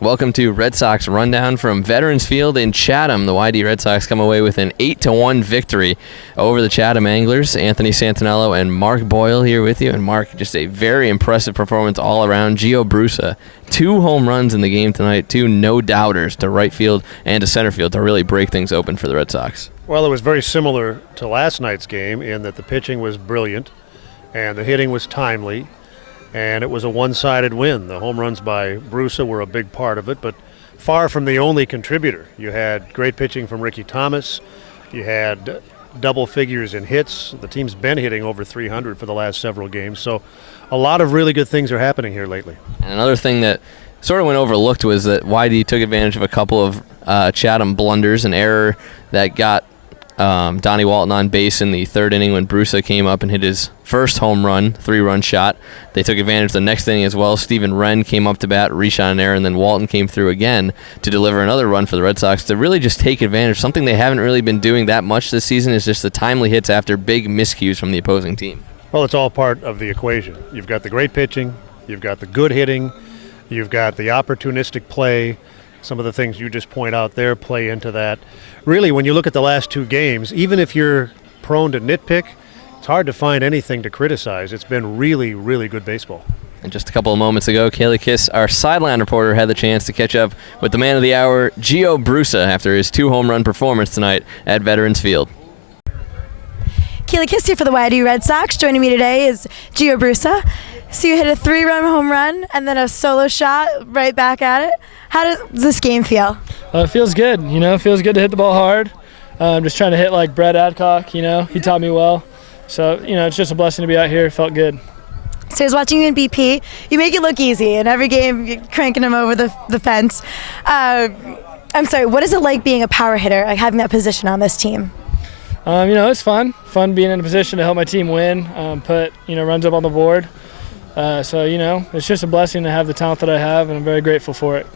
Welcome to Red Sox Rundown from Veterans Field in Chatham. The YD Red Sox come away with an 8-1 victory over the Chatham Anglers. Anthony Santinello and Mark Boyle here with you. And Mark, just a very impressive performance all around. Gio Brusa, 2 home runs in the game tonight, 2 no-doubters to right field and to center field to really break things open for the Red Sox. Well, it was very similar to last night's game in that the pitching was brilliant and the hitting was timely. And it was a one-sided win. The home runs by Brusa were a big part of it, but far from the only contributor. You had great pitching from Ricky Thomas. You had double figures in hits. The team's been hitting over 300 for the last several games. So a lot of really good things are happening here lately. And another thing that sort of went overlooked was that YD took advantage of a couple of Chatham blunders, an error that got Donnie Walton on base in the third inning when Brusa came up and hit his first home run, 3-run shot. They took advantage the next inning as well. Steven Wren came up to bat, reached on an error, and then Walton came through again to deliver another run for the Red Sox to really just take advantage. Something they haven't really been doing that much this season is just the timely hits after big miscues from the opposing team. Well, it's all part of the equation. You've got the great pitching, you've got the good hitting, you've got the opportunistic play. Some of the things you just point out there play into that. Really, when you look at the last 2 games, even if you're prone to nitpick, it's hard to find anything to criticize. It's been really, really good baseball. And just a couple of moments ago, Kaylee Kiss, our sideline reporter, had the chance to catch up with the man of the hour, Gio Brusa, after his 2 home run performance tonight at Veterans Field. Kaylee Kiss here for the YD Red Sox. Joining me today is Gio Brusa. So you hit a 3-run home run and then a solo shot right back at it. How does this game feel? It feels good. It feels good to hit the ball hard. I'm just trying to hit like Brett Adcock. He taught me well. So, it's just a blessing to be out here. It felt good. So I was watching you in BP. You make it look easy. In every game, you're cranking them over the fence. I'm sorry, what is it like being a power hitter, like having that position on this team? It's fun. Fun being in a position to help my team win, put, runs up on the board. So, it's just a blessing to have the talent that I have, and I'm very grateful for it.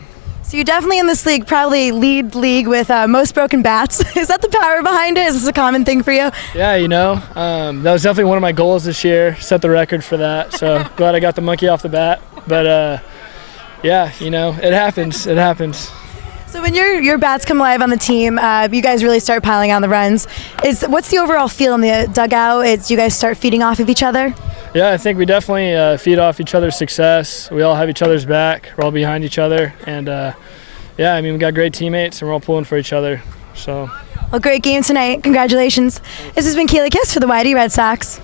So you're definitely in this league, probably lead league with most broken bats. Is that the power behind it? Is this a common thing for you? Yeah, that was definitely one of my goals this year, set the record for that. So glad I got the monkey off the bat. But, it happens. It happens. So when your bats come alive on the team, you guys really start piling on the runs. What's the overall feel in the dugout? Do you guys start feeding off of each other? Yeah, I think we definitely feed off each other's success. We all have each other's back. We're all behind each other. And, we got great teammates, and we're all pulling for each other. So. Well, great game tonight. Congratulations. This has been Kaylee Kiss for the YD Red Sox.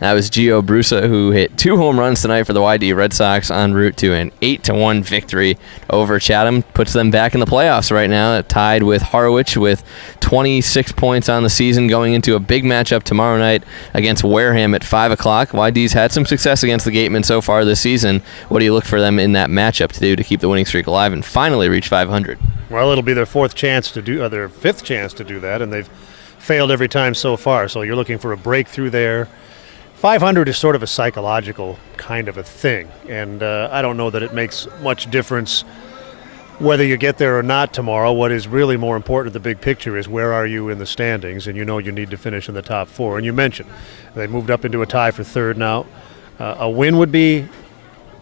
That was Gio Brusa, who hit 2 home runs tonight for the YD Red Sox en route to an 8-1 victory over Chatham. Puts them back in the playoffs right now, tied with Harwich with 26 points on the season, going into a big matchup tomorrow night against Wareham at 5 o'clock. YD's had some success against the Gatemen so far this season. What do you look for them in that matchup to do to keep the winning streak alive and finally reach 500? Well, it'll be their 5th chance to do that, and they've failed every time so far. So you're looking for a breakthrough there. 500 is sort of a psychological kind of a thing, and I don't know that it makes much difference whether you get there or not tomorrow. What is really more important in the big picture is where are you in the standings, and you need to finish in the top 4. And you mentioned they moved up into a tie for 3rd now. A win would be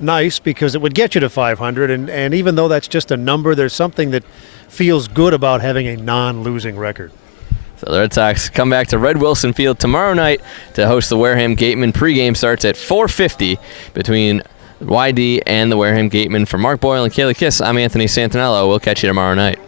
nice because it would get you to 500, and even though that's just a number, there's something that feels good about having a non-losing record. So the Red Sox come back to Red Wilson Field tomorrow night to host the Wareham Gatemen. Pregame starts at 4:50 between YD and the Wareham Gatemen. For Mark Boyle and Kaylee Kiss, I'm Anthony Santinello. We'll catch you tomorrow night.